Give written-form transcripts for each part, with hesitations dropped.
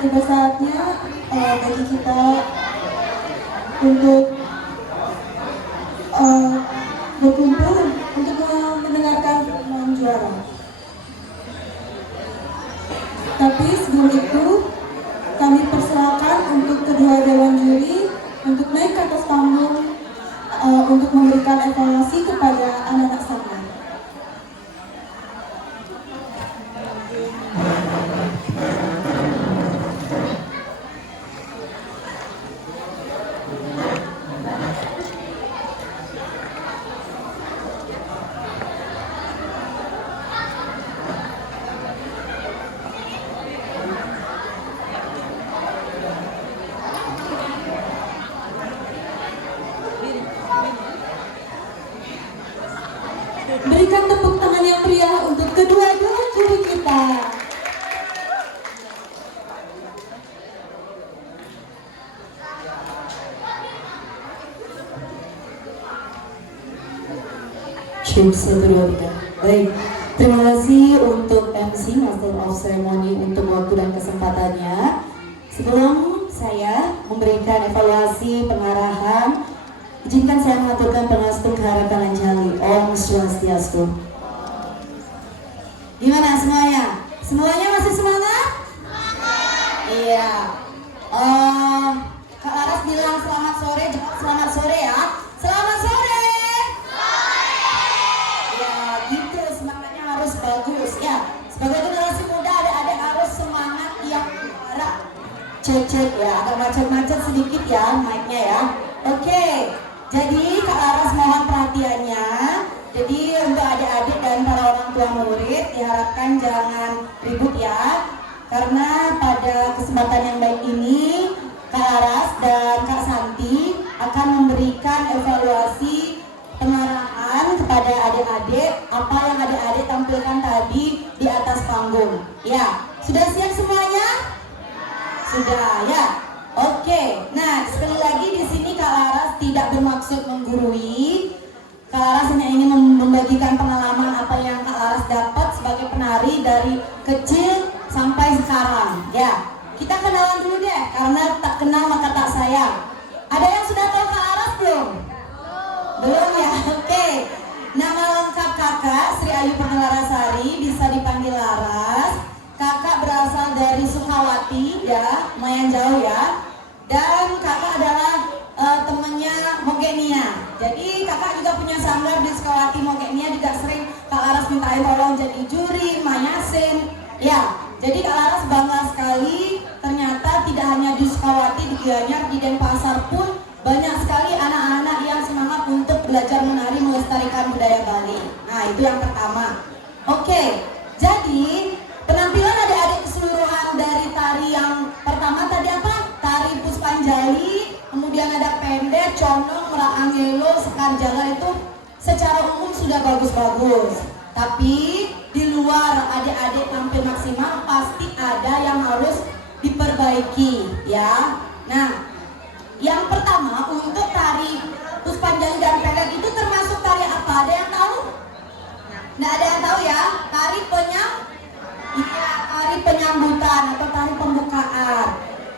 tiba saatnya bagi kita untuk berkumpul untuk mendengarkan pengumuman juara. Tapi sebelum itu, kami persilakan untuk kedua dewan juri untuk naik ke atas panggung untuk memberikan evaluasi kepada anak-anak Sanggar. Berikan tepuk tangan yang meriah untuk kedua dewan juri kita. Baik, terima kasih untuk MC Master of Ceremony untuk waktu dan kesempatannya. Sebelum saya memberikan evaluasi pengarahan, izinkan saya mengaturkan pengastu keharapan Anjali. Om Swastiastu. Gimana semuanya? Semuanya masih semangat? Iya. Kak Laras bilang selamat sore, selamat sore ya. Selamat sore. Ya gitu, semangatnya harus bagus ya. Sebagai generasi muda, adik-adik harus semangat yang berat. Cek ya, agak macet-macet sedikit ya mic-nya ya. Oke. Jadi Kak Laras mohon perhatiannya. Jadi untuk adik-adik dan para orang tua murid diharapkan jangan ribut ya. Karena pada kesempatan yang baik ini Kak Laras dan Kak Santi akan memberikan evaluasi pengarahan kepada adik-adik apa yang adik-adik tampilkan tadi di atas panggung. Ya, sudah siap semuanya? Sudah ya. Oke, nah sekali lagi di sini Kak Laras tidak bermaksud menggurui. Kak Laras hanya ingin membagikan pengalaman apa yang Kak Laras dapat sebagai penari dari kecil sampai sekarang. Ya, kita kenalan dulu deh, karena tak kenal maka tak sayang. Ada yang sudah tahu Kak Laras belum? Belum ya, oke. Nama lengkap kakak Sri Ayu Pernelarasari, bisa dipanggil Laras. Kakak berasal dari Sukawati ya, lumayan jauh ya. Dan kakak adalah temannya Mogenia. Jadi kakak juga punya sanggar di Sukawati. Mogenia juga sering Kak Laras mintain tolong jadi juri, mayasin. Ya, jadi Kak Laras bangga sekali. Ternyata tidak hanya di Sukawati, di Gianyar, di Denpasar pun banyak sekali anak-anak yang semangat untuk belajar menari melestarikan budaya Bali. Nah itu yang pertama. Oke, jadi penampilan adik-adik keseluruhan dari tari yang pertama tadi apa? Tari Puspanjali, kemudian ada pendek, condong, merak angelo, sekar jaga itu secara umum sudah bagus-bagus. Tapi di luar adik-adik tampil maksimal pasti ada yang harus diperbaiki ya. Nah, yang pertama untuk tari Puspanjali dan pendek itu termasuk tari apa? Ada yang tahu? Nggak ada yang tahu ya? Tari penyambutan atau tari pembukaan.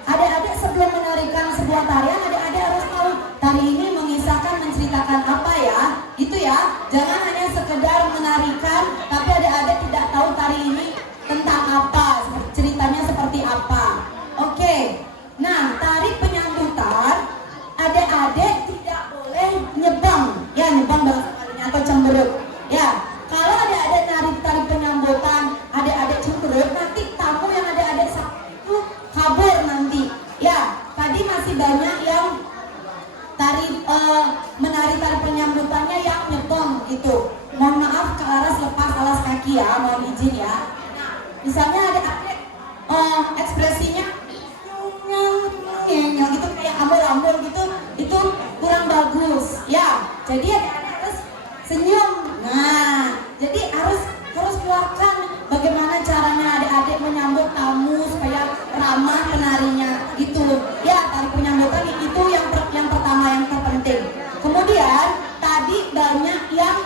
Adik-adik sebelum menarikan sebuah tarian, adik-adik harus tahu tari ini mengisahkan, menceritakan apa ya. Itu ya, jangan hanya sekedar menarikan, tapi adik-adik tidak tahu tari ini tentang apa, ceritanya seperti apa. Oke, nah tari penyambutan, adik-adik tidak boleh nyebang. Ya, nyebang bahasa Balinya atau cemberut. Ya, kalau adik-adik nari tari penyambutan, adik-adik cemberut, nanti tamu yang adik-adik itu kabur nanti. Ya, tadi masih banyak yang menari tari penyambutannya yang nyetong gitu. Mohon maaf Kak Laras lepas alas kaki ya, mohon izin ya. Misalnya adik-adik ekspresinya gitu kayak ambul-ambul gitu, itu kurang bagus. Ya, jadi adik-adik harus senyum. Nah, jadi harus keluarkan bagaimana caranya adik-adik menyambut tamu supaya ramah penarinya gitu. Ya, tari penyambutan itu yang pertama yang terpenting. Kemudian tadi banyak yang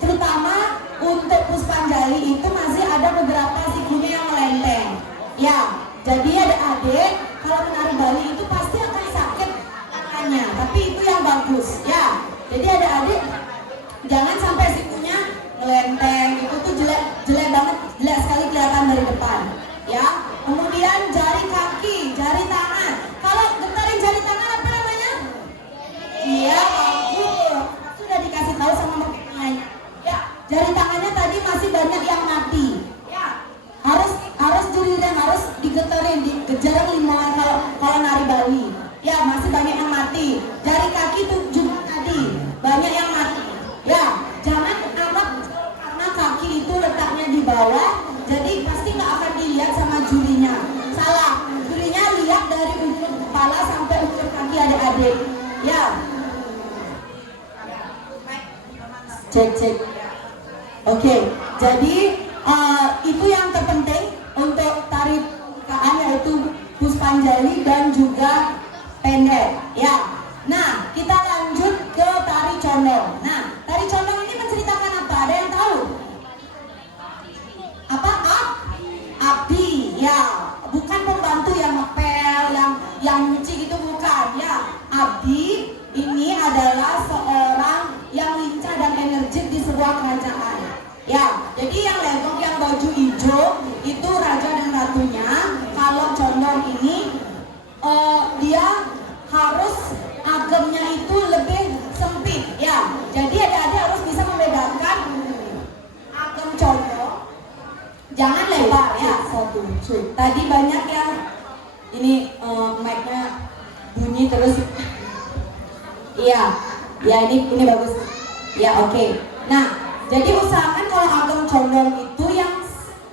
terutama untuk Puspanjali Jadi adik-adik kalau menari Bali itu pasti akan sakit tangannya, tapi itu yang bagus ya. Jadi adik-adik jangan sampai sikunya ngelenteng, itu tuh jelek banget, jelek sekali kelihatan dari depan ya. Kemudian jari kaki, jari tangan. Kalau gentarin jari tangan apa namanya? Iya, bagus. Sudah dikasih tahu sama mereka. Ya, jari tangannya tadi masih banyak yang mati. Ya, harus juriran, harus digetarin, digejar limongan kalau nari Bali. Ya, masih banyak yang mati. Jari kaki tuh juga tadi banyak yang mati. Ya, jangan anggap karena kaki itu letaknya di bawah, jadi pasti nggak akan dilihat sama jurinya. Salah, jurinya lihat dari ujung kepala sampai ujung kaki adik-adik. Ya. Cek. Oke, jadi itu yang terpenting untuk tari pembukaan, yaitu Puspanjali dan juga pendek. Ya. Nah, kita lanjut ke tari condong. Nah, tari condong ini menceritakan apa? Ada yang tahu? Apa? Abdi. Ya, bukan pembantu yang ngepel, yang nyuci gitu, bukan. Ya, abdi ini adalah seorang yang lincah dan energik di sebuah kerajaan. Ya, jadi yang legong, yang baju hijau itu raja dan ratunya. Kalau condong ini dia harus agemnya itu lebih sempit ya. Jadi adik-adik harus bisa membedakan agem condong, jangan lebar ya. Tadi banyak yang ini mic-nya bunyi terus. Iya, ya ini bagus. Ya oke. Nah, jadi usahakan kalau agem condong itu yang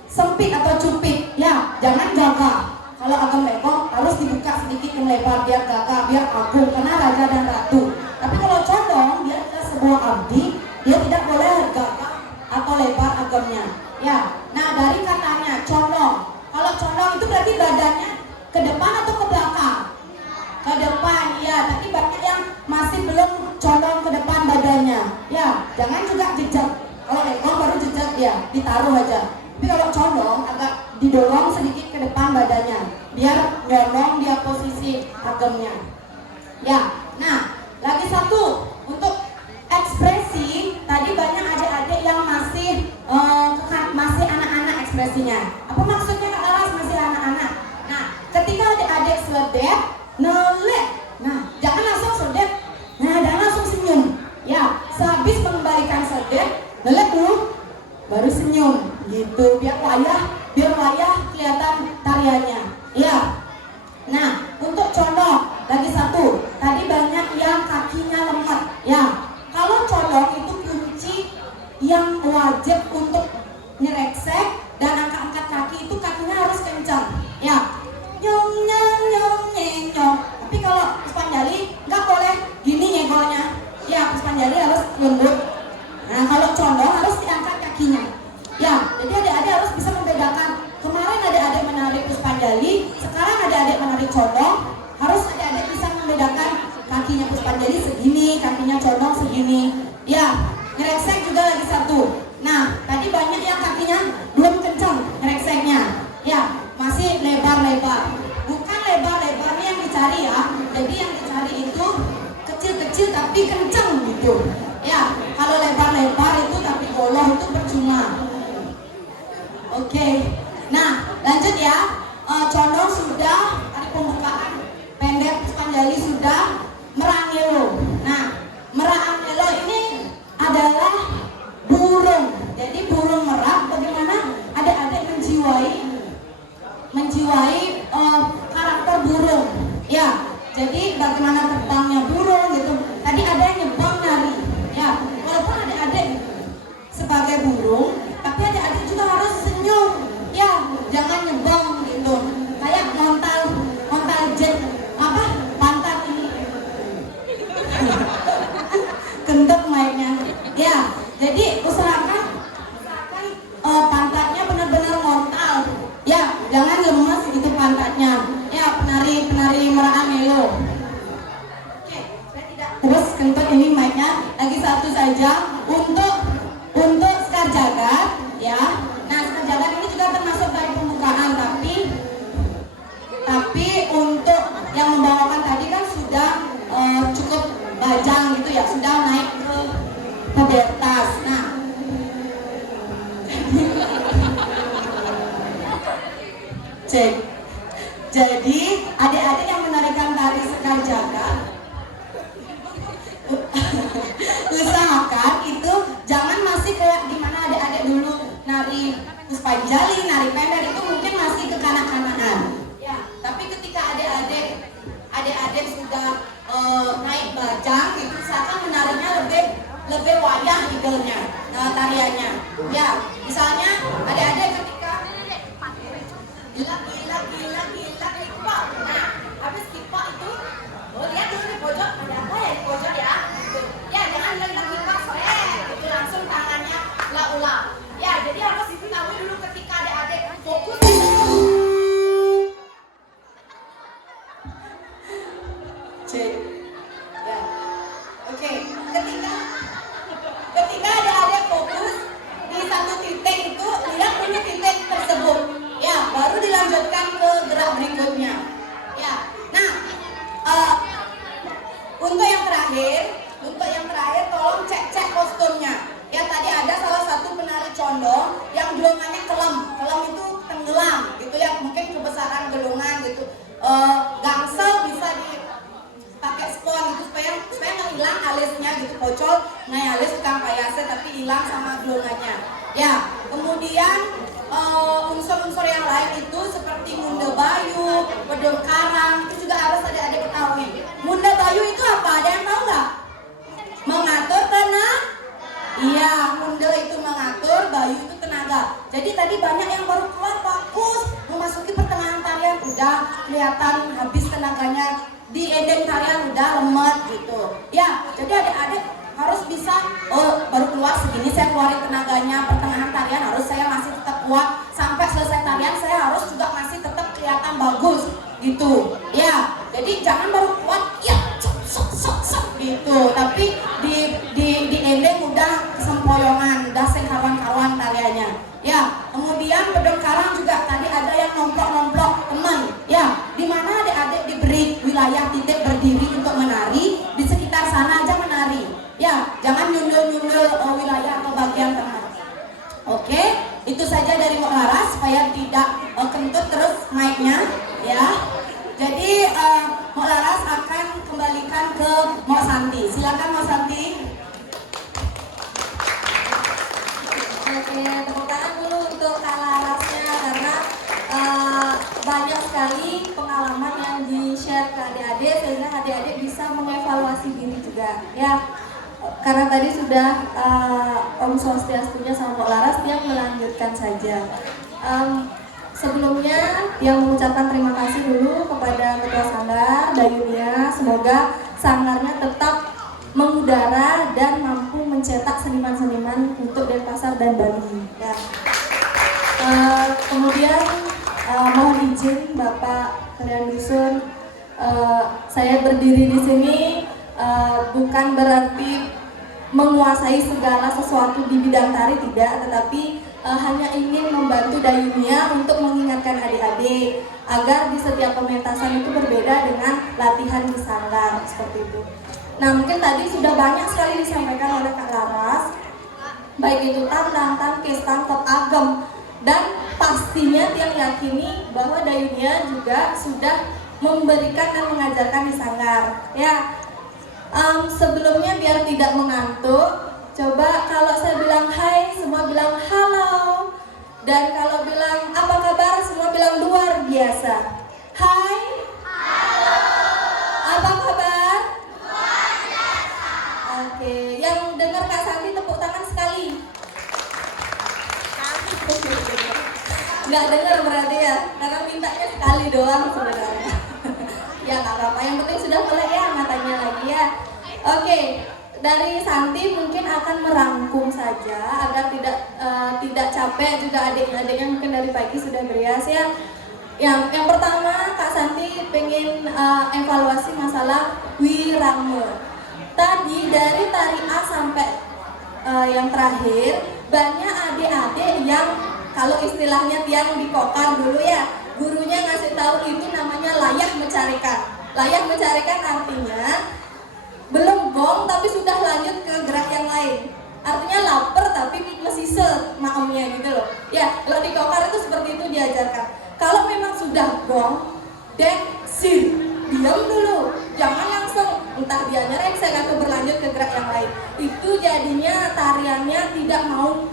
sempit atau cupit ya, jangan gagah. Kalau agem legong harus dibuka sedikit yang lebar biar gagah, biar agung karena raja dan ratu. Tapi kalau condong biar kita sebuah abdi, dia tidak boleh gagah atau lebar agemnya. Ya. Nah, dari katanya condong. Kalau condong itu berarti badannya ke depan atau ke belakang? Ke depan ya, tapi banyak yang masih belum condong ke depan badannya. Ya, jangan juga jejak. Kalau legong baru jejak ya, ditaruh aja. Tapi kalau condong agak didorong sedikit ke depan badannya biar nyolong dia posisi agemnya. Ya, nah lagi satu untuk ekspresi. Tadi banyak adik-adik yang masih anak-anak ekspresinya. Apa maksudnya Kak Laras masih anak-anak? Nah, ketika adik-adik seledep, nelek. Nah, jangan langsung seledep. Nah, jangan langsung senyum. Ya, sehabis mengembalikan seledep, nelek dulu, baru senyum. Gitu, biar wayah kelihatan tariannya. Ya. Nah, untuk condong lagi satu. Tadi banyak yang kakinya lemah. Ya. Kalau condong itu kunci yang wajib untuk nyereksek dan angkat-angkat kaki itu kakinya harus kencang. Ya. Nyong nyong nyong nyong. Tapi kalau Puspanjali nggak boleh gini nyegolnya. Ya, Puspanjali harus lembut. Nah, kalau condong harus diangkat kakinya. Ya, jadi adik-adik harus bisa membedakan. Kemarin adik-adik menari Puspanjali, sekarang adik-adik menari condong. Harus adik-adik bisa membedakan kakinya Puspanjali segini, kakinya condong segini. Ya, ngereksek juga lagi satu. Nah, tadi banyak yang kakinya belum kencang ngerekseknya. Ya, masih lebar-lebar. Bukan lebar-lebarnya yang dicari ya. Jadi yang dicari itu kecil-kecil tapi kencang gitu. Ya, kalau lebar-lebar itu tapi goloh itu percuma. Oke, nah lanjut ya. Condong sudah, tadi pembukaan, pendek Puspanjali sudah, merangelo. Nah, merangelo ini adalah burung. Jadi burung merak bagaimana adik-adik menjiwai karakter burung. Ya, jadi bagaimana terbangnya burung gitu. Tadi ada yang nyebang nari. Ya, walaupun adik-adik sebagai burung, tapi adik-adik juga harus senyum. Ya, jangan nyebang gitu. Kayak montal jet pantat ini. Kentut mic-nya. Ya, jadi usahakan pantatnya benar-benar montal. Ya, jangan lemas gitu pantatnya. Ya, penari merangelo. Oke, terus kentut ini mic-nya lagi satu saja untuk Sekar Jagad ya. Nah, Sekar Jagad ini juga termasuk dari pembukaan, tapi Tapi untuk yang membawakan tadi kan sudah cukup bajang gitu ya, sudah naik ke pubertas. Nah, cek. Jadi adik-adik yang menarikan tari Sekar Jaga, usahakan itu jangan masih kayak gimana adik-adik dulu nari Puspanjali, nari pendek itu mungkin masih kekanak-kanakan. Ya, tapi ketika adik-adik sudah naik bajang, itu usahakan menarinya lebih wayah idealnya, tariannya. Ya, misalnya adik-adik ketika gila kipak. Nah, habis kipak itu, lihat dulu di pojok ada apa ya di pojok ya? Ya, jangan gila kipak itu langsung tangannya ulang. Ya, jadi harus diketahui dulu ketika adik-adik fokus. Cek. Ya. Oke, ketika adik-adik fokus di satu titik itu, lihat dulu titik tersebut. Ya, baru dilanjutkan ke gerak berikutnya. Ya. Nah, untuk yang terakhir tolong cek kostumnya. Ya, tadi ada salah satu penari condong yang gelongannya kelem itu tenggelam gitu ya, mungkin kebesaran gelongan gitu. Gangsel bisa dipakai spon gitu supaya nggak hilang alisnya gitu, pocol nggak alis tukang payasnya tapi hilang sama gelongannya. Ya, kemudian unsur-unsur yang lain itu seperti munda bayu, pedang karang itu juga harus adik-adik ketahui. Munda bayu itu apa? Ada yang tahu nggak? Mengatur tenaga. Iya, munda itu mengatur, bayu itu tenaga. Jadi tadi banyak yang baru keluar bagus, memasuki pertengahan tarian udah kelihatan habis tenaganya, di ending tarian udah lemet gitu. Ya, jadi adik-adik harus bisa, baru keluar segini saya keluarin tenaganya, pertengahan tarian harus saya masih tetap kuat, sampai selesai tarian saya harus juga masih tetap kelihatan bagus gitu. Ya, jadi jangan baru kuat ya gitu, tapi di ending udah kesempoyongan, udah sengkawan-kawan tariannya. Ya, kemudian pedang karang juga tadi ada yang nomplok-nomplok teman. Ya, di mana adik-adik diberi wilayah titik berdiri untuk menari, di sekitar sana aja menari. Ya, jangan nyundul-nyundul wilayah atau bagian teman. Oke, itu saja dari Mbak Laras supaya tidak kentut terus mic-nya. Ya, jadi Mbak Laras akan kembalikan ke Mbak Santi. Silakan Mbak Santi. Oke, tepuk tangan dulu untuk Kak Larasnya karena banyak sekali pengalaman yang di-share ke adik-adik sehingga adik-adik bisa mengevaluasi diri juga. Ya, karena tadi sudah Om Swastiastunya sama Mbak Laras, dia melanjutkan saja. Sebelumnya yang mengucapkan terima kasih dulu kepada Ketua Sanggar, Dayunia. Semoga sanggarnya tetap mengudara dan mampu mencetak seniman-seniman untuk Denpasar dan Bali. Ya. Kemudian mohon izin Bapak Kalian Dusun, saya berdiri di sini bukan berarti menguasai segala sesuatu di bidang tari, tidak, tetapi hanya ingin membantu Dayunia untuk mengingatkan adik-adik agar di setiap pementasan itu berbeda dengan latihan di sanggar seperti itu. Nah, mungkin tadi sudah banyak sekali disampaikan oleh Kak Laras, baik itu tandang, tangkis, tangkep, agem, dan pastinya Tiang yakini bahwa Dayunia juga sudah memberikan dan mengajarkan di sanggar. Ya, sebelumnya biar tidak mengantuk, coba kalau saya bilang hai, semua bilang halo, dan kalau bilang apa kabar, semua bilang luar biasa. Hai, halo, apa kabar? Luar biasa. Oke, yang dengar Kak Santi tepuk tangan sekali. Nggak dengar berarti ya, karena mintanya sekali doang sebenarnya. Ya nggak apa-apa, yang penting sudah mulai ya matanya lagi ya. Oke, dari Santi mungkin akan merangkum saja agar tidak capek juga adik-adiknya, mungkin dari pagi sudah berias ya. Yang pertama Kak Santi pengen evaluasi masalah wirangme. Tadi dari tari A sampai yang terakhir banyak adik-adik yang kalau istilahnya Tiang dikokar dulu ya, gurunya ngasih tahu itu namanya mencarikan. Layak mencarikan artinya belum gong tapi sudah lanjut ke gerak yang lain. Artinya lapar tapi mesise maemnya gitu loh. Ya, kalau di kokar itu seperti itu diajarkan. Kalau memang sudah gong, dan sir, diam dulu, jangan langsung entah dia nyerengsek atau berlanjut ke gerak yang lain. Itu jadinya tariannya tidak mau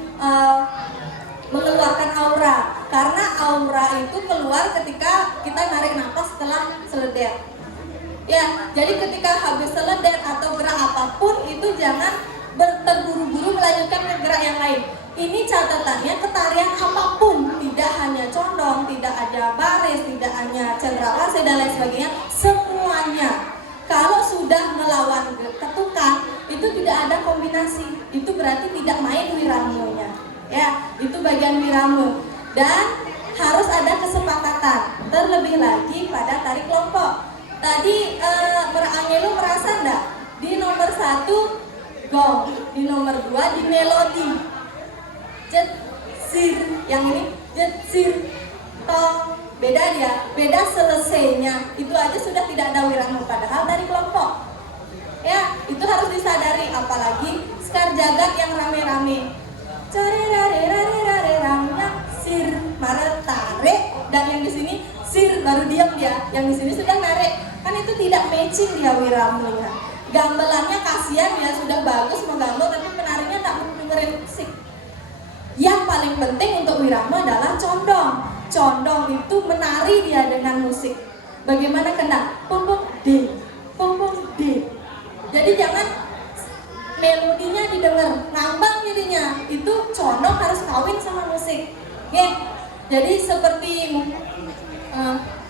mengeluarkan aura, karena aura itu keluar ketika kita narik nafas setelah seledet. Ya, jadi ketika habis seledet atau gerak apapun itu jangan terburu-buru melanjutkan ke gerak yang lain. Ini catatannya ketarian apapun, tidak hanya condong, tidak ada baris, tidak hanya cendrawasih dan lain sebagainya, semuanya. Kalau sudah melawan ketukan, itu tidak ada kombinasi, itu berarti tidak main wiramunya. Ya, itu bagian wiramu. Dan harus ada kesepakatan, terlebih lagi pada tarik kelompok. Tadi Angelo merasa enggak? Di nomor 1 gong, di nomor 2 di melodi. Jet sir, yang ini jet sir tong, beda dia, beda selesainya. Itu aja sudah tidak ada wiramu, padahal dari kelompok. Ya, itu harus disadari, apalagi sekar jagat yang rame-rame. Yang sir marah tarik, dan yang di sini sir baru diam dia, yang di sini sudah narik, kan itu tidak matching dia wiramunya. Gamelannya kasihan ya, sudah bagus menggambel tapi penarinya tak mendengarin musik. Yang paling penting untuk wiramu adalah condong. Condong itu menari dia dengan musik. Bagaimana kena pum pum D, pum pum D. Jadi jangan melodinya didengar ngambang jadinya, itu condong harus kawin sama musik. Oke, jadi seperti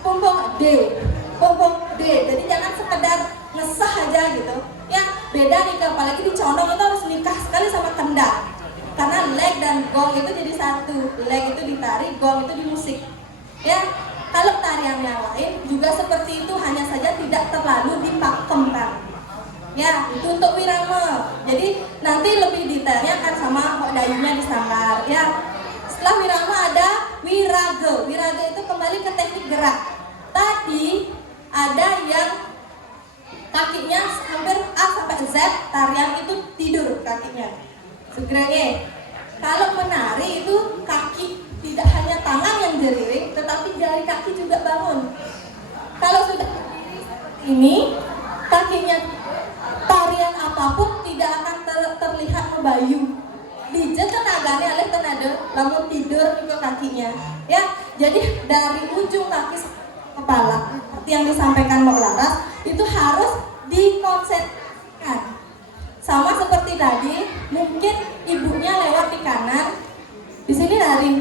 pum pum D, pum pum D. Jadi jangan sekedar ngesah aja gitu. Ya beda nih, apalagi di condong itu harus nikah sekali sama kendang. Karena leg dan gong itu jadi satu. Leg itu ditari, gong itu di musik. Ya, kalau tarian yang lain juga seperti itu, hanya saja tidak terlalu dipakemkan. Ya, itu untuk wirama. Jadi nanti lebih detailnya kan sama Mbak Dayunya di sanggar. Ya, setelah wirama ada wirage. Wirage itu kembali ke teknik gerak. Tadi ada yang kakinya hampir A sampai Z, tarian itu tidur kakinya. Segeranya. Kalau menari itu kaki tidak hanya tangan yang jeriring, tetapi jari kaki juga bangun. Kalau sudah berdiri seperti ini, kakinya tarian apapun tidak akan terlihat membayu. Dijet tenaganya oleh tenaga, lamun tidur itu kakinya. Ya, jadi dari ujung kaki kepala, seperti yang disampaikan Mbak Laras, itu harus dikonsentrasikan. Sama seperti tadi, mungkin ibunya lewat di kanan, di sini lari.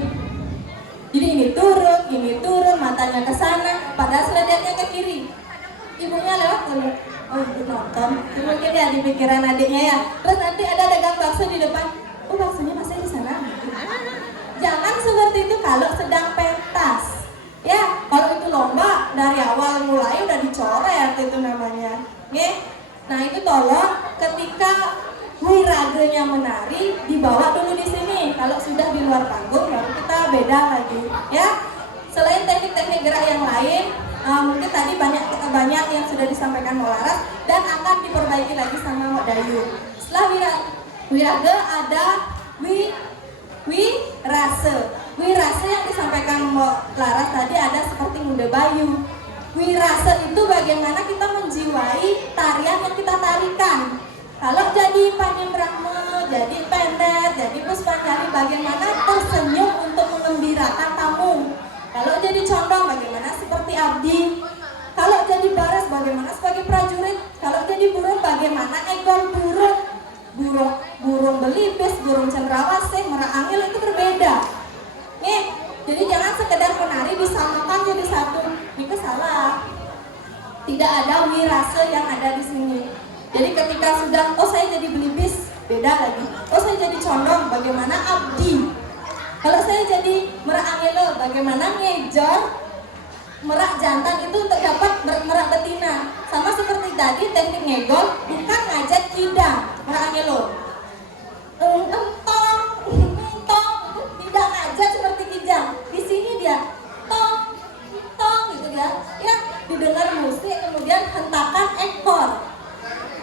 Jadi ini turun, matanya ke sana, padahal seledetnya ke kiri. Ibunya lewat dulu. Oh, ibu nonton. Mungkin ya di pikiran adiknya ya. Terus nanti ada dagang bakso di depan. Oh, baksonya masih di sana. Jangan seperti itu kalau sedang pentas. Ya, kalau itu lomba dari awal mulai udah dicoret itu namanya. Oke? Nah, itu tolong ketika wiragenya menari dibawa dulu di sini. Kalau sudah di luar panggung baru kita beda lagi. Ya. Selain teknik-teknik gerak yang lain, mungkin tadi banyak yang sudah disampaikan Mbak Laras dan akan diperbaiki lagi sama Mbak Dayu. Setelah wirage ada wirase. Wirase yang disampaikan Mbak Laras tadi ada seperti Muda Bayu. Wirase itu bagaimana kita menjiwai tarian yang kita tarikan. Kalau jadi Panjem Brahma, jadi Pender, jadi Puspanjali, bagaimana tersenyum untuk mengembirakan tamu. Kalau jadi condong, bagaimana seperti abdi. Kalau jadi baris, bagaimana sebagai prajurit. Kalau jadi burung, bagaimana ekor burung. Burung belibis, burung cendrawasih, merak angil itu berbeda. Nih, jadi jangan sekedar menari disamakan jadi satu. Itu salah. Tidak ada wirase yang ada di sini. Jadi ketika sudah, oh saya jadi belibis, beda lagi. Oh saya jadi condong, bagaimana abdi. Kalau saya jadi merak angelo, bagaimana ngejor merak jantan itu untuk dapat merak betina. Sama seperti tadi teknik ngegol, bukan ngajak kidang merak angelo. Tong, tidak ngajak seperti kijang. Di sini dia tong gitu dia. Ya, di dengar musik kemudian hentakan ekor.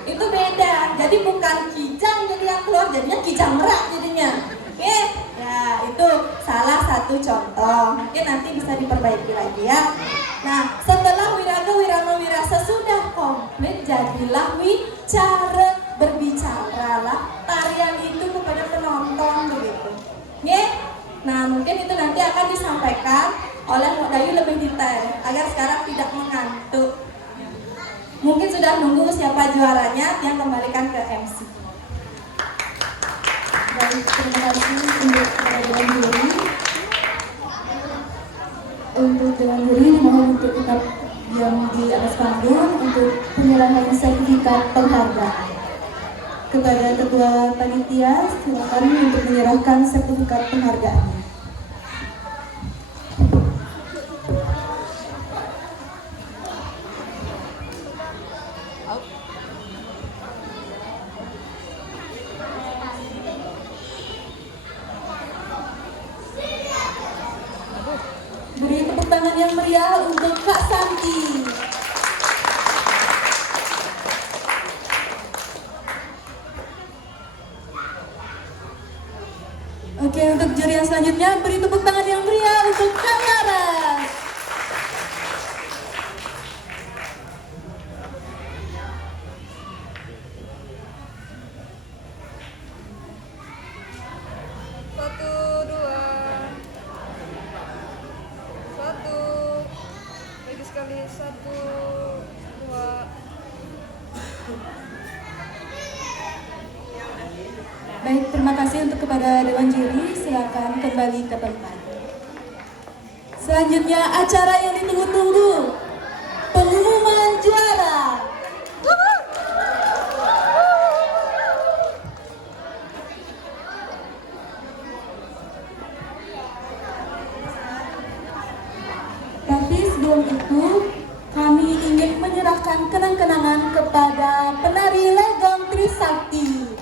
Itu beda. Jadi bukan kijang jadi yang keluar, jadinya kijang merak jadinya. Oke? Ya, itu salah satu contoh. Mungkin nanti bisa diperbaiki lagi ya. Nah, setelah wiraga, wirama, wirasa sudah komplit, jadilah wicara, berbicaralah tarian itu kepada penonton begitu. Oke? Nah, mungkin itu nanti akan disampaikan oleh Mbak Dayu lebih detail agar sekarang tidak mengantuk. Mungkin sudah nunggu siapa juaranya, yang kembalikan ke MC. Baik, terima kasih untuk dewan juri. Untuk dewan juri mohon untuk tetap diam di atas panggung untuk penyerahan sertifikat penghargaan. Kepada ketua panitia, silakan untuk menyerahkan sertifikat penghargaannya. Beri tepuk tangan yang meriah untuk Kak Santi. Oke, untuk juri yang selanjutnya beri tepuk tangan yang meriah untuk Kak Laras. Satu, dua, satu, lagi sekali, satu, dua. Baik, terima kasih untuk kepada dewan juri. Silakan kembali ke tempat. Selanjutnya acara yang ditunggu-tunggu, pengumuman juara. Tapi sebelum itu, kami ingin menyerahkan kenang-kenangan kepada penari Legong Trisakti.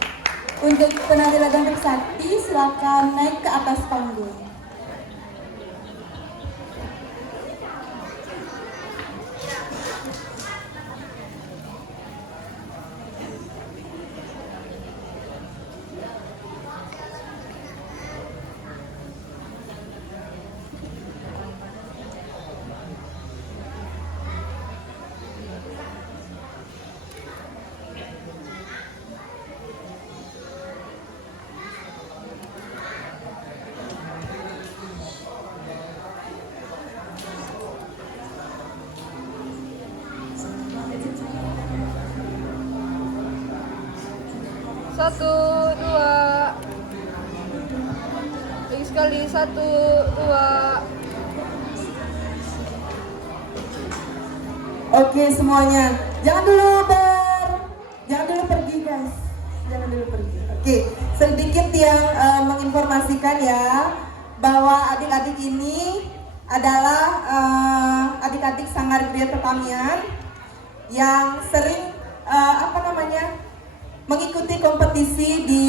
Untuk penari Legong Trisakti, silakan naik ke atas panggung. Satu, dua, lagi sekali, satu, dua. Oke semuanya, jangan dulu pergi guys, jangan dulu pergi. Oke, sedikit yang menginformasikan ya bahwa adik-adik ini adalah adik-adik Sanggar Gria Pertanian yang sering mengikuti kompetisi di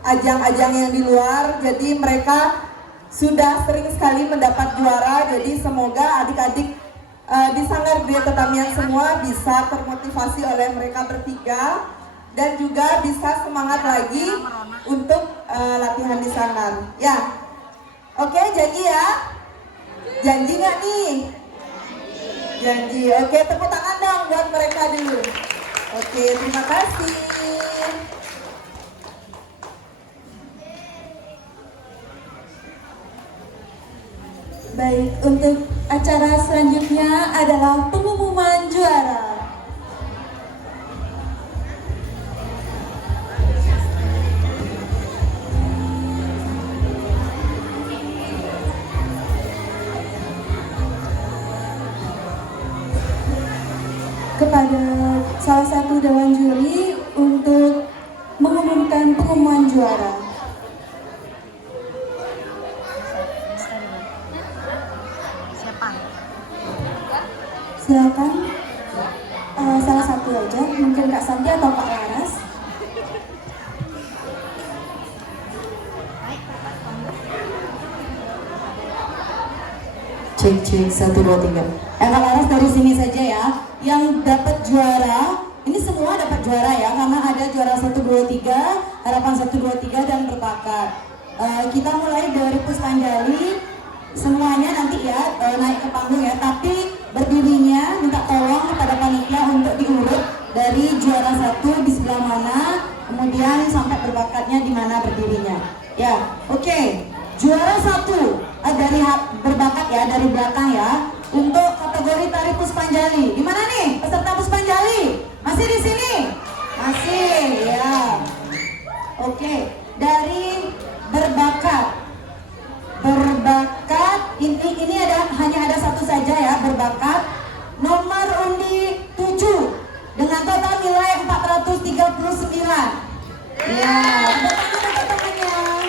ajang-ajang yang di luar. Jadi mereka sudah sering sekali mendapat juara. Jadi semoga adik-adik di Sanggar Gria Pertanian semua bisa termotivasi oleh mereka bertiga dan juga bisa semangat lagi untuk latihan di sanggar. Ya, oke, janji ya? Janji nggak nih? Janji. Oke, tepuk tangan dong buat mereka dulu. Oke, terima kasih. Baik, untuk acara selanjutnya adalah pengumuman juara. Kepada salah satu dewan juri untuk mengumumkan pengumuman juara. Silakan salah satu aja, mungkin Kak Santi atau Kak Laras. Cek 1 2 3. Kak Laras dari sini saja ya. dapat juara, ini semua dapat juara ya, karena ada juara 1, 2, 3, harapan 1, 2, 3 dan berbakat. Kita mulai dari Puspanjali, semuanya nanti ya naik ke panggung ya, tapi berdirinya minta tolong kepada panitia untuk diurut dari juara 1 di sebelah mana, kemudian sampai berbakatnya di mana berdirinya. Ya, oke. Juara 1 dari berbakat ya, dari belakang ya. Untuk kategori tari Puspanjali, di mana nih peserta Puspanjali? Masih di sini? Masih, ya. Oke, dari berbakat. Berbakat ini hanya ada satu saja ya, berbakat. Nomor undi 7 dengan total nilai 439. Ya, teman-temannya.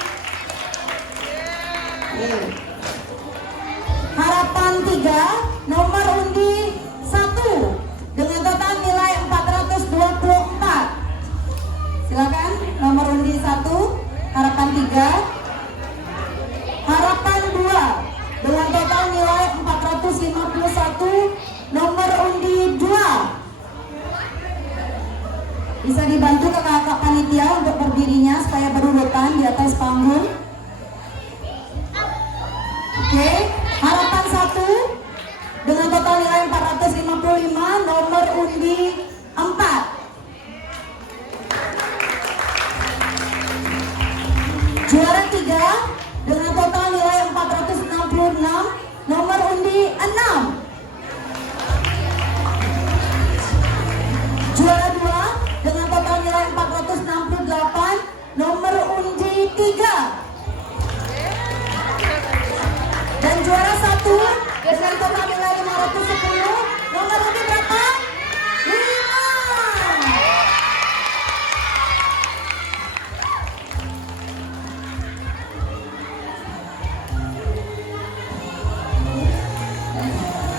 Harapan 3 nomor undi 1 dengan total nilai 424. Silakan nomor undi 1 harapan 3. Harapan 2 dengan total nilai 451 nomor undi 2. Bisa dibantu kakak-kakak panitia untuk berdirinya supaya berurutan di atas panggung. Oke, harapan 1 dengan total nilai 455 nomor undi 4. Juara 3 dengan total nilai 466 nomor undi 6. Juara 2 dengan total nilai 468 nomor undi 3. Dan juara 1 dengan total nilai 510 nomor undi berapa? 5.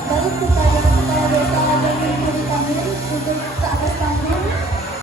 Baik, kepada kepala desa dan ibu kami untuk ke atas panggung.